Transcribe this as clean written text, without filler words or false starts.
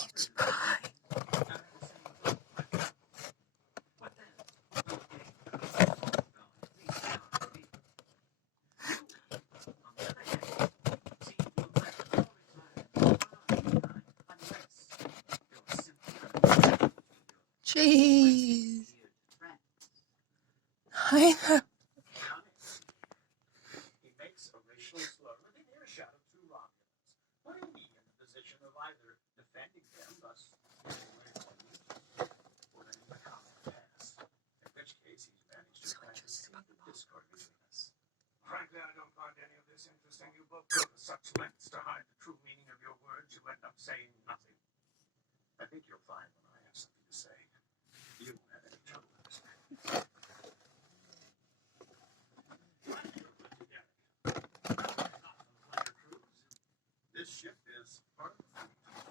cutie pie. Jeez. I know. He makes a racial slur within earshot of two Romulans, putting me in the position of either defending them, thus or letting the comment pass. In which case he's managed to plant a seed of discord between us. Frankly, I don't find any of this interesting. You both go to such lengths to hide the true meaning of your words, you end up saying nothing. I think you'll find when I have something to say, you won't have any trouble understanding. This ship is part of the fleet.